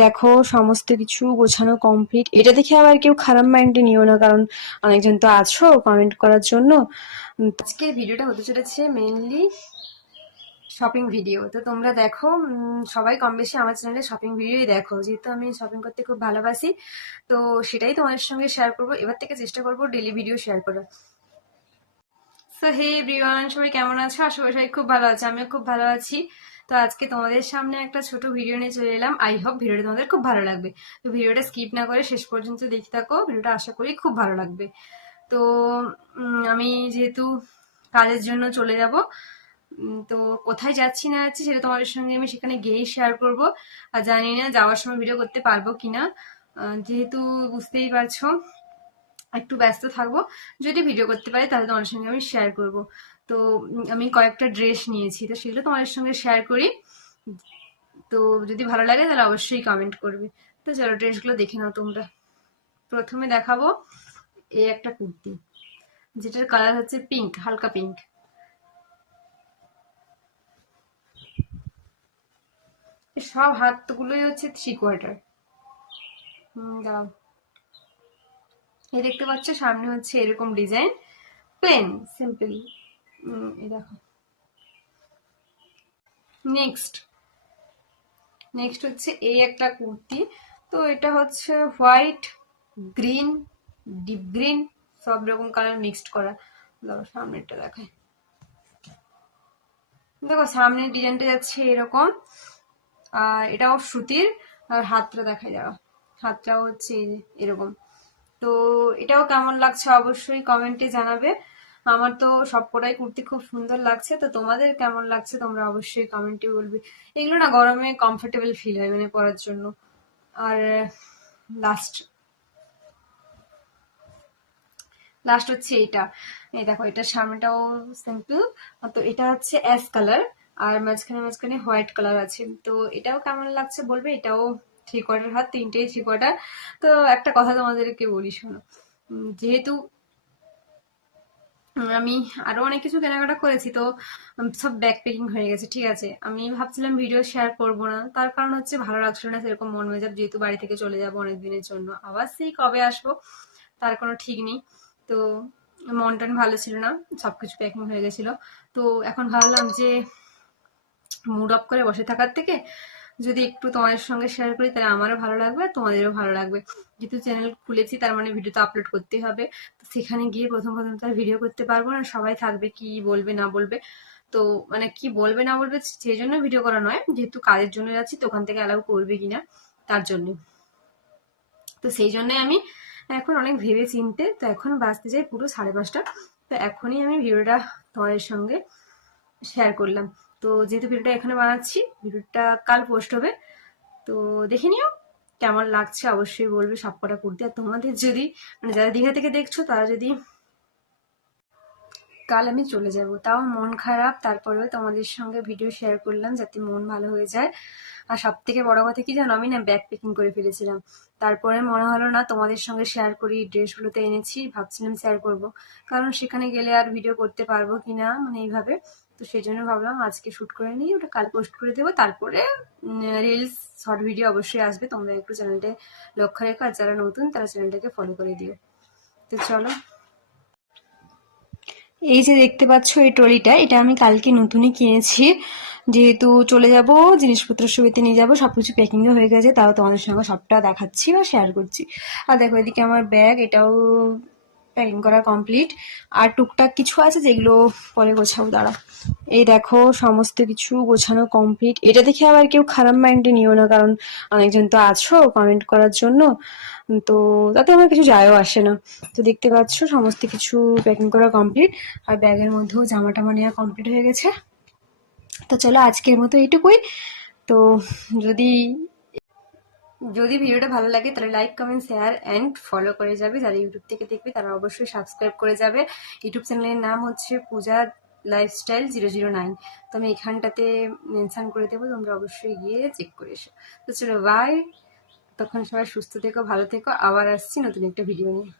দেখো সমস্ত কিছু গোছানো কমপ্লিট এটা দেখে আবার কেউ খারাপ মাইন্ডে নিও না কারণ অনেকজন তো আছো কমেন্ট করার জন্য। উম, আজকের ভিডিওটা হতে চলেছে মেনলি শপিং ভিডিও তো তোমরা দেখো সবাই কম বেশি আমার চ্যানেলে শপিং ভিডিওই দেখো। যেহেতু আমি শপিং করতে খুব ভালোবাসি তো সেটাই তোমাদের সঙ্গে শেয়ার করব। এবার থেকে চেষ্টা করব ডেলি ভিডিও শেয়ার করার। সো হে এভরিওয়ান, সবাই কেমন আছো? আশা করি সবাই খুব ভালো আছে, আমিও খুব ভালো আছি। তো আজকে তোমাদের সামনে একটা ছোট ভিডিও নিয়ে চলে এলাম। আই হোপ ভিডিওটা তোমাদের খুব ভালো লাগবে। তো ভিডিওটা স্কিপ না করে শেষ পর্যন্ত দেখতে থাকো। ভিডিওটা আশা করি খুব ভালো লাগবে। তো আমি যেহেতু কাজের জন্য চলে যাব তো কোথায় যাচ্ছি না যাচ্ছি সেটা তোমাদের সঙ্গে আমি সেখানে গিয়েই শেয়ার করব। আর জানি না যাওয়ার সময় ভিডিও করতে পারব কিনা। যেহেতু বুঝতেই পারছ একটু ব্যস্ত থাকব। যদি ভিডিও করতে পারি, তাহলে তোমাদের সঙ্গে আমি শেয়ার করব। তো আমি কয়েকটা ড্রেস নিয়েছি, তো সেগুলো তোমাদের সঙ্গে শেয়ার করি। তো যদি ভালো লাগে, তাহলে অবশ্যই কমেন্ট করবে। তো চলো ড্রেসগুলো দেখে নাও তোমরা। প্রথমে দেখাবো এই একটা কুর্তি, যেটার কালার হচ্ছে পিঙ্ক হালকা পিঙ্ক সব হাতগুলোই হচ্ছে থ্রি কোয়ার্টার দাঁড়াও। এই দেখতে পাচ্ছ, সামনে হচ্ছে এরকম ডিজাইন। প্লেন সিম্পল দেখো। নেক্সট নেক্সট হচ্ছে এই একটা কুর্তি। তো এটা হচ্ছে হোয়াইট, গ্রিন, ডিপ গ্রিন, সব রকম কালার মিক্সড করা। দেখো সামনেরটা দেখায় দেখো, সামনের ডিজাইনটা যাচ্ছে এরকম। আর এটাও সুতির, আর হাতটা দেখায় যাওয়া হাতটাও হচ্ছে এরকম। তো এটাও কেমন লাগছে অবশ্যই কমেন্টে জানাবে। আমার তো সবকটাই কুর্তি খুব সুন্দর লাগছে, তো তোমাদের কেমন লাগছে তোমরা অবশ্যই কমেন্টে বলবে। এগুলো না গরমে কমফোর্টেবল ফিল হয় মানে পরার জন্য। আর লাস্ট লাস্ট হচ্ছে এইটা এই দেখো, এটার সামনেটাও সিম্পল তো এটা হচ্ছে অ্যাশ কালার আর মাঝখানে মাঝখানে হোয়াইট কালার আছে। তো এটাও কেমন লাগছে বলবে? এটাও থ্রি কোয়ার্টার হাত তিনটেই থ্রি কোয়ার্টার তো একটা কথা তোমাদেরকে বলি, শোনো। যেহেতু আমি আরও অনেক কিছু কেনাকাটা করেছি, তো সব ব্যাগ প্যাকিং হয়ে গেছে, ঠিক আছে। আমি ভাবছিলাম ভিডিও শেয়ার করব না, তার কারণ হচ্ছে ভালো লাগছিল না, সেরকম মন মেজাব যেহেতু বাড়ি থেকে চলে যাব অনেক দিনের জন্য। আবার সেই কবে আসব, তার কোনো ঠিক নেই। তো, মন টন ভালো ছিল না, সবকিছু প্যাকিং হয়ে গেছিল। তো, এখন ভাবলাম যে মুড অফ করে বসে থাকার থেকে যদি একটু তোমাদের সঙ্গে শেয়ার করি, তাহলে আমারও ভালো লাগবে তোমাদেরও ভালো লাগবে। যেহেতু চ্যানেল খুলেছি, তার মানে ভিডিও তো আপলোড করতে হবে। তো সেখানে গিয়ে প্রথম প্রথম তো ভিডিও করতে পারব না, সবাই থাকবে কি বলবে, না বলবে। তো মানে কি বলবে, না বলবে, সেই জন্য ভিডিও করা নয়। যেহেতু কাজের জন্য যাচ্ছি, তো ওখান থেকে অ্যালাউ করবে কিনা, তার জন্য। তো সেই জন্যই আমি এখন অনেক ভেবে চিনতে, তো এখন বাঁচতে যাই পুরো সাড়ে পাঁচটা। তো এখনই আমি ভিডিওটা তোমাদের সঙ্গে শেয়ার করলাম। তো যেহেতু ভিডিওটা এখানে বানাচ্ছি, ভিডিওটা কাল পোস্ট হবে। তো দেখে নিও কেমন লাগছে, অবশ্যই বলবে সবকটা কুর্তি। আর তোমাদের যদি মানে যারা দীঘা থেকে দেখছ, তারা যদি কাল আমি চলে যাব, তাও মন খারাপ। তারপরেও তোমাদের সঙ্গে ভিডিও শেয়ার করলাম যাতে মন ভালো হয়ে যায়। আর সব থেকে বড় কথা কি জানো, আমি না ব্যাগ প্যাকিং করে ফেলেছিলাম। তারপরে মনে হলো না তোমাদের সঙ্গে শেয়ার করি ড্রেসগুলোতে এনেছি, ভাবছিলাম শেয়ার করব। কারণ সেখানে গেলে আর ভিডিও করতে পারব কিনা মানে এইভাবে। তো সেই জন্য ভাবলাম আজকে শ্যুট করে নিই, ওটা কাল পোস্ট করে দেবো। তারপরে রিলস শর্ট ভিডিও অবশ্যই আসবে। তোমরা একটু চ্যানেলটা লক্ষ্য রেখো, আর যারা নতুন, তারা চ্যানেলটাকে ফলো করে দিও। তো চলো। এই যে দেখতে পাচ্ছ এই ট্রলিটা, এটা আমি কালকে নতুনই কিনেছি। যেহেতু চলে যাব, জিনিসপত্র সুবিধে নিয়ে যাব, সবকিছু প্যাকিংও হয়ে গেছে, তাও তোমাদের সঙ্গে সবটা দেখাচ্ছি বা শেয়ার করছি। আর দেখো, এদিকে আমার ব্যাগ এটাও প্যাকিং করা কমপ্লিট আর টুকটাক কিছু আছে যেগুলো পরে গোছাবো দাঁড়া এই দেখো, সমস্ত কিছু গোছানো কমপ্লিট এটা দেখে আবার কেউ খারাপ মাইন্ডে নিও না, কারণ অনেকজন তো আছো কমেন্ট করার জন্য। তো তাতে আমার কিছু যায়ও আসে না। তো দেখতে পাচ্ছ, সমস্ত কিছু প্যাকিং করা কমপ্লিট আর ব্যাগের মধ্যেও জামা টামা নেওয়া কমপ্লিট হয়ে গেছে। তো চলো আজকের মতো এইটুকুই। তো যদি যদি ভিডিওটা ভালো লাগে, তাহলে like comment share and follow করে যাবে। যারা ইউটিউব থেকে দেখবে, তারা অবশ্যই সাবস্ক্রাইব করে যাবে। ইউটিউব চ্যানেলের নাম হচ্ছে Puja lifestyle zero zero nine তো আমি এখানটাতে মেনশান করে দেবো, তোমরা অবশ্যই গিয়ে চেক করে এসো। তো চলো বাই তখন সবাই সুস্থ থেকো, ভালো থেকো। আবার আসছি নতুন একটা ভিডিও নিয়ে।